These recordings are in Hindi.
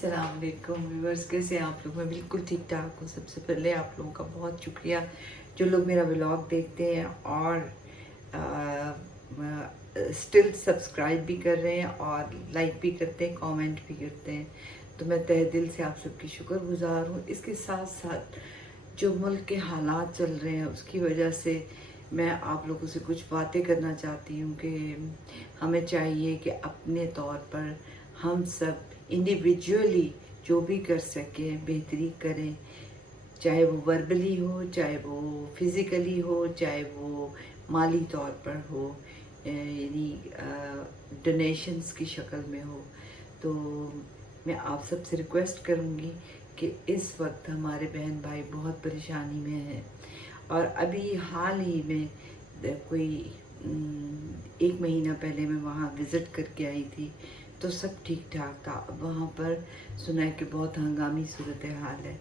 अस्सलाम वालेकुम व्यूअर्स, कैसे हैं आप लोग। मैं बिल्कुल ठीक ठाक हूँ। सबसे पहले आप लोगों का बहुत शुक्रिया जो लोग मेरा व्लॉग देखते हैं और स्टिल सब्सक्राइब भी कर रहे हैं और लाइक भी करते हैं, कमेंट भी करते हैं। तो मैं तहे दिल से आप सबकी शुक्रगुजार हूँ। इसके साथ साथ जो मुल्क के हालात चल रहे हैं उसकी वजह से मैं आप लोगों से कुछ बातें करना चाहती हूँ कि हमें चाहिए कि अपने तौर पर हम सब इंडिविजुअली जो भी कर सकें बेहतरी करें, चाहे वो वर्बली हो, चाहे वो फिज़िकली हो, चाहे वो माली तौर पर हो, यानी डोनेशंस की शक्ल में हो। तो मैं आप सबसे रिक्वेस्ट करूँगी कि इस वक्त हमारे बहन भाई बहुत परेशानी में हैं और अभी हाल ही में कोई 1 महीना पहले मैं वहाँ विज़िट करके आई थी तो सब ठीक ठाक था। अब वहाँ पर सुना है कि बहुत हंगामी सूरत हाल है।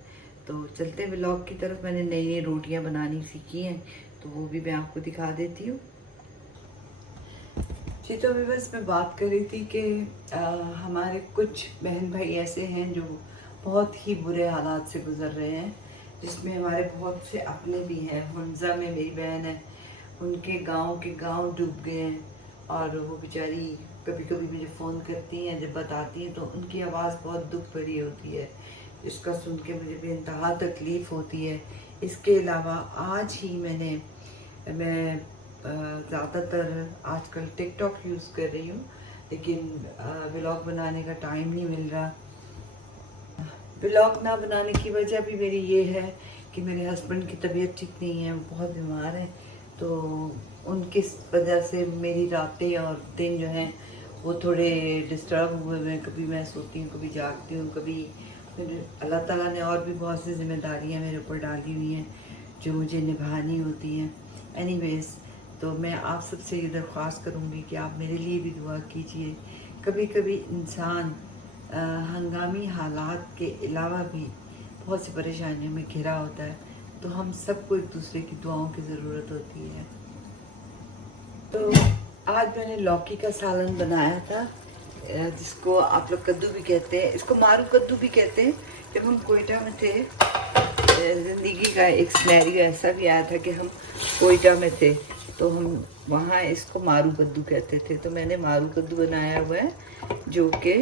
तो चलते व्लॉग की तरफ। मैंने नई नई रोटियाँ बनानी सीखी हैं तो वो भी मैं आपको दिखा देती हूँ। जी, तो अभी बस मैं बात कर रही थी कि हमारे कुछ बहन भाई ऐसे हैं जो बहुत ही बुरे हालात से गुज़र रहे हैं, जिसमें हमारे बहुत से अपने भी हैं। हमजा में मेरी बहन है, उनके गांव डूब गए हैं और वो बेचारी कभी कभी मुझे फ़ोन करती हैं, जब बताती हैं तो उनकी आवाज़ बहुत दुख भरी होती है, जिसका सुन के मुझे बेइंतहा तकलीफ़ होती है। इसके अलावा आज ही मैं ज़्यादातर आजकल टिकटॉक यूज़ कर रही हूँ, लेकिन व्लॉग बनाने का टाइम नहीं मिल रहा। व्लॉग ना बनाने की वजह भी मेरी ये है कि मेरे हस्बैंड की तबीयत ठीक नहीं है, वो बहुत बीमार है। तो उनकी वजह से मेरी रातें और दिन जो हैं वो थोड़े डिस्टर्ब हुए हुए हैं। कभी मैं सोती हूँ, कभी जागती हूँ, कभी फिर अल्लाह ताला ने और भी बहुत सी जिम्मेदारियाँ मेरे ऊपर डाली हुई हैं जो मुझे निभानी होती हैं। एनीवेज़, तो मैं आप सबसे ये दरख्वास्त करूँगी कि आप मेरे लिए भी दुआ कीजिए। कभी कभी इंसान हंगामी हालात के अलावा भी बहुत सी परेशानियों में घिरा होता है, तो हम सबको एक दूसरे की दुआओं की ज़रूरत होती है। तो आज मैंने लौकी का सालन बनाया था, जिसको आप लोग कद्दू भी कहते हैं, इसको मारू कद्दू भी कहते हैं। जब हम कोयटा में थे, ज़िंदगी का एक सिनेरियो ऐसा भी आया था कि हम कोयटा में थे तो हम वहाँ इसको मारू कद्दू कहते थे। तो मैंने मारू कद्दू बनाया हुआ है, जो कि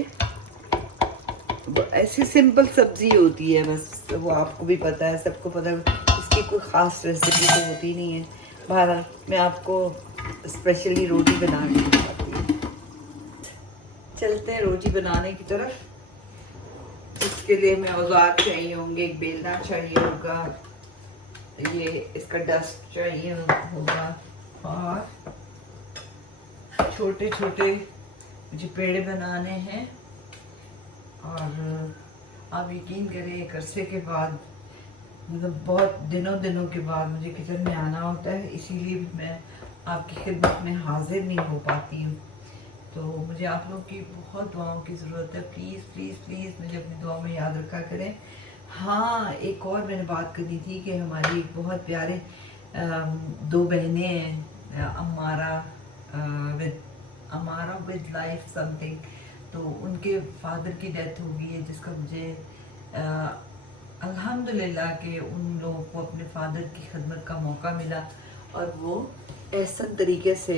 ऐसी सिंपल सब्जी होती है, बस वो आपको भी पता है, सबको पता है, इसकी कोई ख़ास रेसिपी तो होती नहीं है। बहरहाल मैं आपको स्पेशली रोटी बना के दिखाती हूँ। चलते हैं रोटी बनाने की तरफ। इसके लिए हमें औजार चाहिए होंगे, एक बेलना चाहिए होगा, ये इसका डस्ट चाहिए होगा और छोटे छोटे मुझे पेड़े बनाने हैं। और आप यकीन करें, एक अरसे के बाद, मतलब बहुत दिनों के बाद मुझे किचन में आना होता है, इसीलिए मैं आपकी खिदमत में हाजिर नहीं हो पाती हूँ। तो मुझे आप लोग की बहुत दुआओं की ज़रूरत है। प्लीज़ प्लीज़ प्लीज़ मुझे अपनी दुआ में याद रखा करें। हाँ, एक और मैंने बात करनी थी कि हमारी बहुत प्यारे 2 बहनें हैं, अमारा विद लाइफ समथिंग। तो उनके फादर की डेथ हो गई है, जिसका मुझे अल्हम्दुलिल्लाह कि उन लोगों को अपने फादर की खिदमत का मौका मिला और वो एहसन तरीके से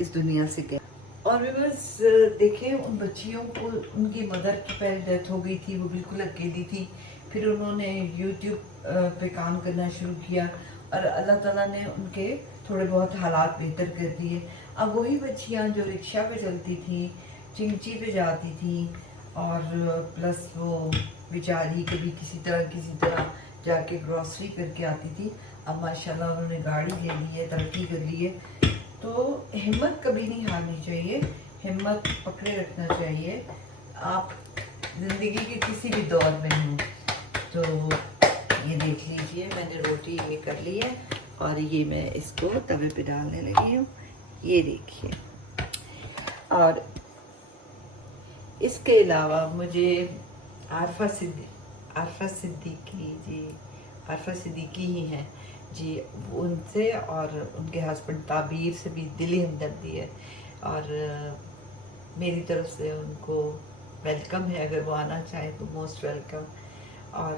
इस दुनिया से गए। और भी बस देखें, उन बच्चियों को उनकी मदर की पहले डेथ हो गई थी, वो बिल्कुल अकेली थी। फिर उन्होंने यूट्यूब पे काम करना शुरू किया और अल्लाह ताला ने उनके थोड़े बहुत हालात बेहतर कर दिए। अब वही बच्चियाँ जो रिक्शा पे चलती थी, चिंची पे जाती थी और प्लस वो बेचारी कभी किसी तरह जाके ग्रॉसरी करके आती थी, अब माशाल्लाह उन्होंने गाड़ी ले ली है, तरक्की कर ली है। तो हिम्मत कभी नहीं हारनी चाहिए, हिम्मत पकड़े रखना चाहिए। आप ज़िंदगी के किसी भी दौर में हो। तो ये देख लीजिए, मैंने रोटी ये कर ली है और ये मैं इसको तवे पे डालने लगी हूँ, ये देखिए। और इसके अलावा मुझे आरफा सिद्दीकी ही हैं जी, उनसे और उनके हस्बैंड ताबीर से भी दिली हमदर्दी है और मेरी तरफ से उनको वेलकम है, अगर वो आना चाहे तो मोस्ट वेलकम। और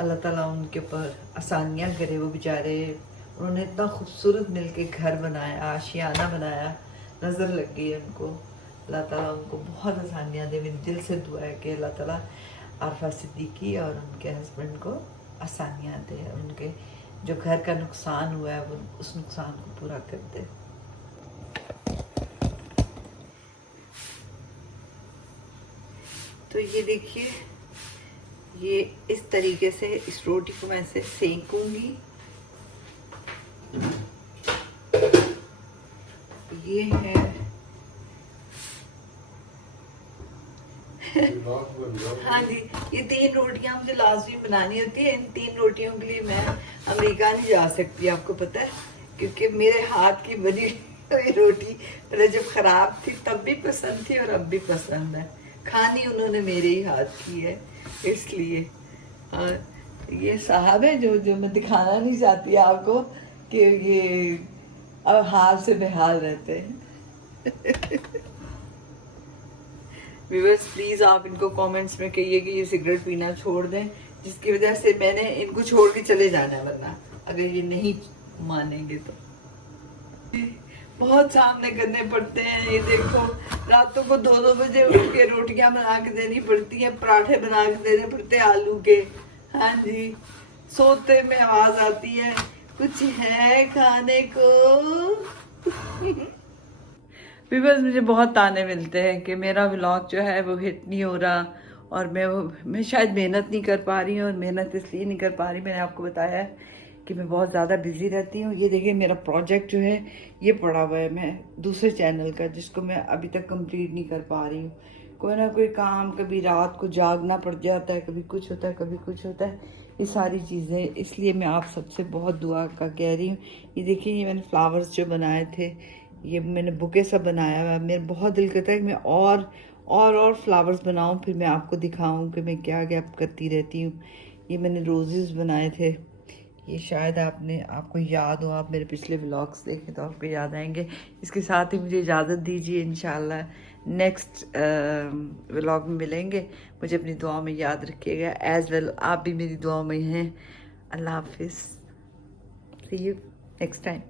अल्लाह ताला उनके ऊपर आसानियाँ करे। वो बेचारे, उन्होंने इतना खूबसूरत मिलके घर बनाया, आशियाना बनाया, नज़र लग गई है उनको। अल्लाह ताला उनको बहुत आसानियाँ दे। मेरी दिल से दुआ है कि अल्लाह ताला आरफा सिद्दीकी और उनके हस्बैंड को आसानियाँ दे, उनके जो घर का नुकसान हुआ है वो उस नुकसान को पूरा कर दे। तो ये देखिए, ये इस तरीके से इस रोटी को मैं ऐसे सेकूंगी। ये है हाँ जी, ये 3 रोटियां मुझे लाजमी बनानी होती है। इन 3 रोटियों के लिए मैं अमेरिका नहीं जा सकती, आपको पता है, क्योंकि मेरे हाथ की बनी हुई रोटी पहले जब खराब थी तब भी पसंद थी और अब भी पसंद है। खानी उन्होंने मेरे ही हाथ की है, इसलिए। और ये साहब है जो जो मैं दिखाना नहीं चाहती आपको कि ये अब हाल से बेहाल रहते हैं। व्यूअर्स प्लीज़ आप इनको कमेंट्स में कहिए कि ये सिगरेट पीना छोड़ दें, जिसकी वजह से मैंने इनको छोड़ के चले जाना है, वरना अगर ये नहीं मानेंगे तो बहुत सामने करने पड़ते हैं। ये देखो, रातों को 2-2 बजे उठ के रोटियां बना के देनी पड़ती हैं, पराठे बना के देने पड़ते हैं आलू के। हाँ जी, सोते में आवाज आती है, कुछ है खाने को। व्यूअर्स मुझे बहुत ताने मिलते हैं कि मेरा व्लॉग जो है वो हिट नहीं हो रहा, और मैं शायद मेहनत नहीं कर पा रही हूँ। और मेहनत इसलिए नहीं कर पा रही, मैंने आपको बताया है कि मैं बहुत ज़्यादा बिजी रहती हूँ। ये देखिए मेरा प्रोजेक्ट जो है ये पड़ा हुआ है, मैं दूसरे चैनल का, जिसको मैं अभी तक कंप्लीट नहीं कर पा रही हूँ। कोई ना कोई काम, कभी रात को जागना पड़ जाता है, कभी कुछ होता है, कभी कुछ होता है, ये सारी चीज़ें। इसलिए मैं आप सबसे बहुत दुआ का कह रही हूँ। ये देखिए, ये मैंने फ्लावर्स जो बनाए थे, ये मैंने बुके सब बनाया हुआ है। मेरा बहुत दिल करता है कि मैं और फ्लावर्स बनाऊं, फिर मैं आपको दिखाऊं कि मैं क्या क्या करती रहती हूँ। ये मैंने रोजेस बनाए थे, ये शायद आपको याद हो, आप मेरे पिछले व्लॉग्स देखें तो आपको याद आएंगे। इसके साथ ही मुझे इजाज़त दीजिए, इंशाल्लाह नेक्स्ट व्लॉग में मिलेंगे। मुझे अपनी दुआ में याद रखिएगा, एज़ वेल आप भी मेरी दुआ में हैं। अल्लाह हाफिज़, सी यू नेक्स्ट टाइम।